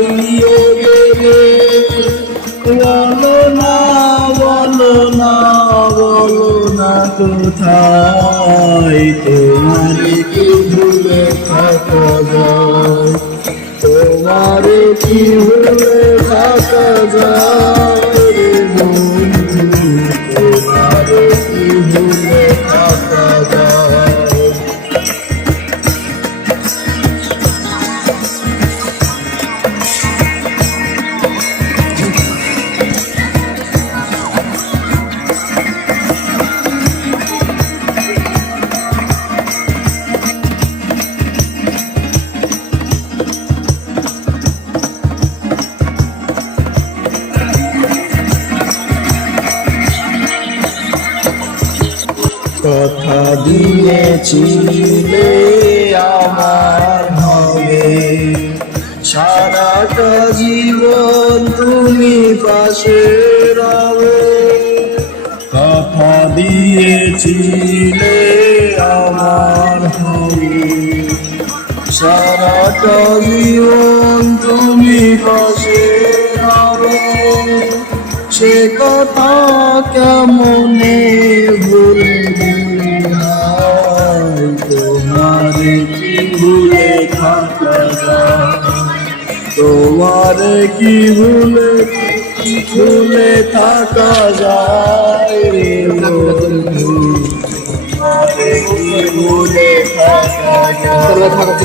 হারিয়ে গেলে বলো না বলো না বলো না কোথায় তোমার কি ভুলে থাকা যায় তোমার কি ভুলে থাকা যায় বন্ধু তোমার কি ভুলে থাকা যায় কথা দিয়েছিলে আমার হবে সারাটা জীবন তুমি পাশে রবে কথা দিয়েছিলে আমার হবে সারাটা জীবন তুমি পাশে রবে সে কথা কেমনে ভুলে তোমার কি ভুলে থাকা যায় তোমার কি ভুলে ভুলে থাকা যায় বন্ধু তোমার কি ভুলে থাকা যায়।